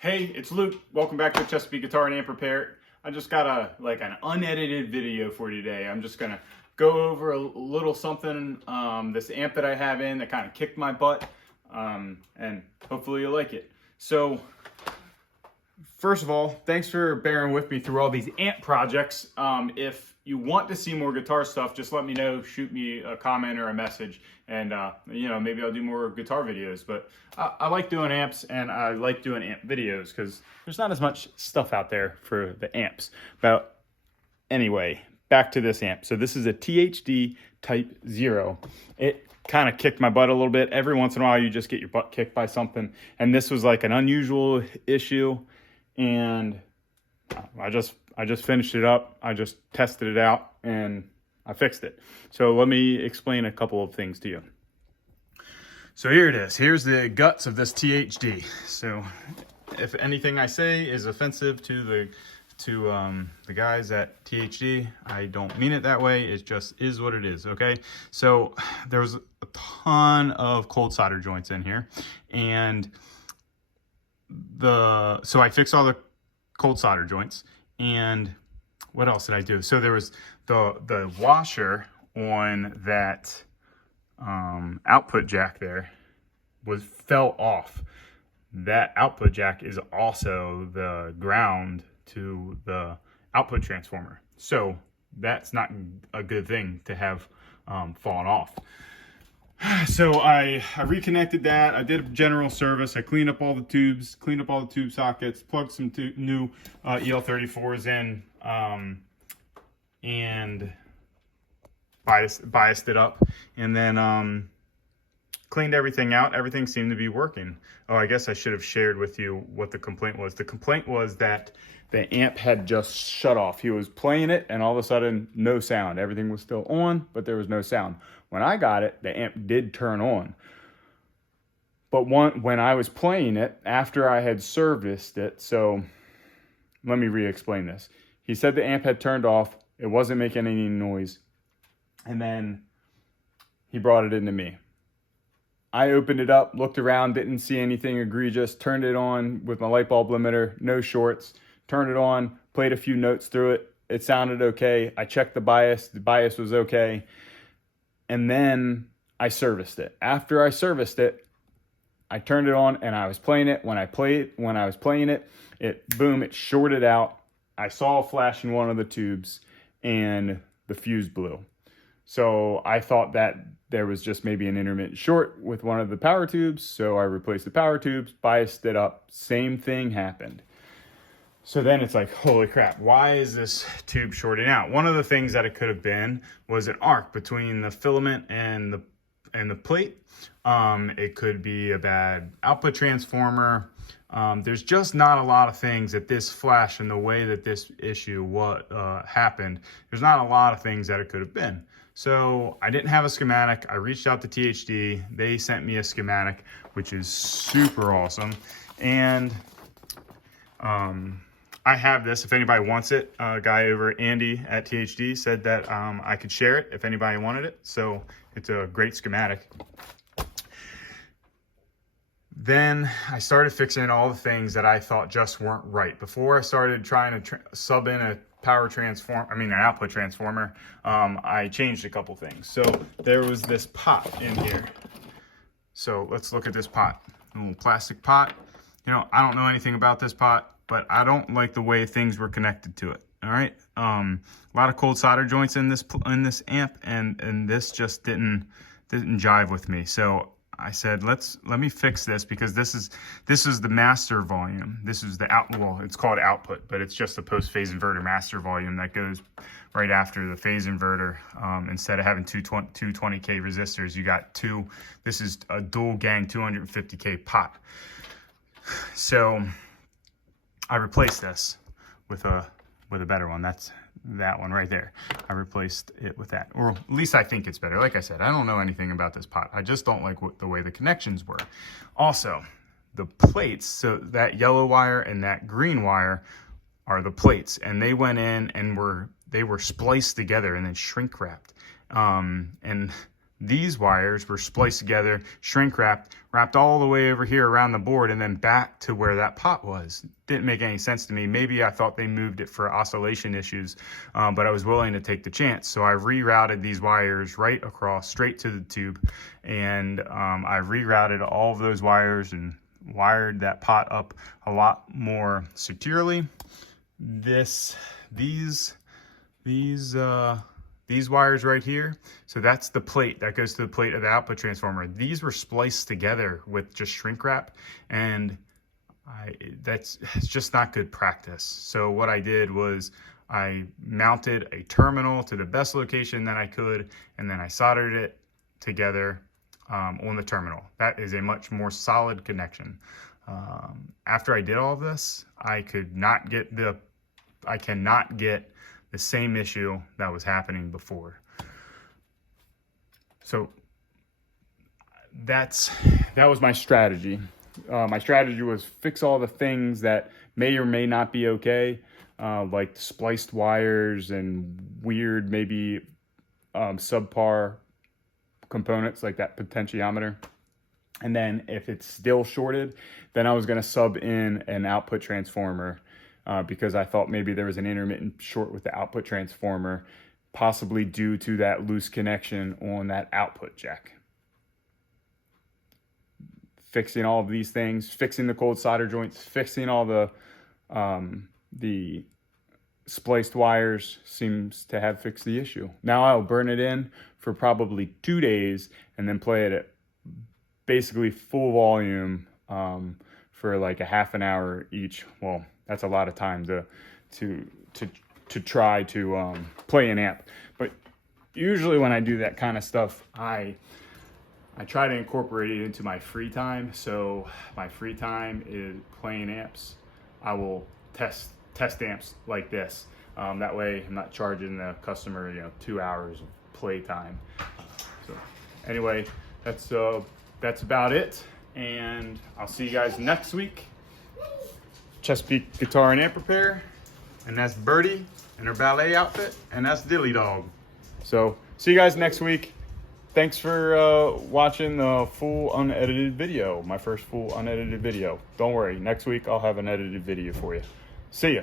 Hey, it's Luke. Welcome back to Chesapeake Guitar and Amp Repair. I just got an unedited video for you today. I'm just gonna go over a little something, this amp that I have in that kind of kicked my butt, and hopefully you'll like it. So, first of all, thanks for bearing with me through all these amp projects. If you want to see more guitar stuff, just let me know, shoot me a comment or a message, and maybe I'll do more guitar videos. But I like doing amps, and I like doing amp videos because there's not as much stuff out there for the amps. But anyway, back to this amp. So this is a THD Type 0. It kind of kicked my butt a little bit. Every once in a while you just get your butt kicked by something, and this was like an unusual issue, and I just finished it up. I just tested it out and I fixed it. So let me explain a couple of things to you. So here it is. Here's the guts of this THD. So if anything I say is offensive to the guys at THD, I don't mean it that way. It just is what it is, okay? So there was a ton of cold solder joints in here, and so I fixed all the cold solder joints. And what else did I do? So there was the washer on that output jack there fell off. That output jack is also the ground to the output transformer. So that's not a good thing to have fallen off. So I reconnected that. I did a general service. I cleaned up all the tubes, cleaned up all the tube sockets, plugged some new EL34s in, and biased it up, and then cleaned everything out. Everything seemed to be working. Oh, I guess I should have shared with you what the complaint was. The complaint was that the amp had just shut off. He was playing it, and all of a sudden, no sound. Everything was still on, but there was no sound. When I got it, the amp did turn on. But when I was playing it, after I had serviced it, so let me re-explain this. He said the amp had turned off. It wasn't making any noise. And then he brought it into me. I opened it up, looked around, didn't see anything egregious, turned it on with my light bulb limiter, no shorts, turned it on, played a few notes through it. It sounded okay. I checked the bias was okay. And then I serviced it. After I serviced it, I turned it on and I was playing it. When I was playing it, it shorted out. I saw a flash in one of the tubes and the fuse blew. So I thought that there was just maybe an intermittent short with one of the power tubes. So I replaced the power tubes, biased it up, same thing happened. So then it's like, holy crap, why is this tube shorting out? One of the things that it could have been was an arc between the filament and the plate. It could be a bad output transformer. There's just not a lot of things that this flash and the way that this issue happened. There's not a lot of things that it could have been. So I didn't have a schematic. I reached out to THD. They sent me a schematic, which is super awesome. And I have this if anybody wants it. A guy over, Andy at THD, said that I could share it if anybody wanted it. So it's a great schematic. Then I started fixing all the things that I thought just weren't right. Before I started trying to sub in an output transformer, I changed a couple things. So there was this pot in here. So let's look at this pot, a little plastic pot. You know, I don't know anything about this pot, but I don't like the way things were connected to it. All right, a lot of cold solder joints in this amp, and this just didn't jive with me. So I said, let me fix this, because this is the master volume. This is it's called output, but it's just a post-phase inverter master volume that goes right after the phase inverter. Instead of having two 220K resistors, you got two. This is a dual gang 250K pot. So I replaced this with a better one. That's that one right there. I replaced it with that, or at least I think it's better. Like I said, I don't know anything about this pot. I just don't like the way the connections were. Also, the plates, so that yellow wire and that green wire are the plates, and they went in and they were spliced together and then shrink wrapped. And these wires were spliced together, shrink wrapped all the way over here around the board and then back to where that pot was. Didn't make any sense to me. Maybe I thought they moved it for oscillation issues, but I was willing to take the chance. So I rerouted these wires right across, straight to the tube, and I rerouted all of those wires and wired that pot up a lot more securely. These wires right here, so that's the plate that goes to the plate of the output transformer. These were spliced together with just shrink wrap, and it's just not good practice. So what I did was I mounted a terminal to the best location that I could, and then I soldered it together on the terminal. That is a much more solid connection. After I did all of this, I cannot get the same issue that was happening before. So that was my strategy. My strategy was fix all the things that may or may not be okay, like spliced wires and weird, maybe subpar components like that potentiometer. And then if it's still shorted, then I was going to sub in an output transformer, because I thought maybe there was an intermittent short with the output transformer, possibly due to that loose connection on that output jack. Fixing all of these things, fixing the cold solder joints, fixing all the spliced wires seems to have fixed the issue. Now I'll burn it in for probably 2 days and then play it at basically full volume for like a half an hour each. Well, that's a lot of time to try to play an amp. But usually when I do that kind of stuff, I try to incorporate it into my free time. So my free time is playing amps. I will test amps like this. That way I'm not charging the customer 2 hours of play time. So anyway, that's about it, and I'll see you guys next week. Chesapeake Guitar and Amp Repair, and that's Birdie in her ballet outfit, and that's Dilly Dog. So see you guys next week. Thanks for watching the full unedited video, my first full unedited video. Don't worry, next week I'll have an edited video for you. See ya.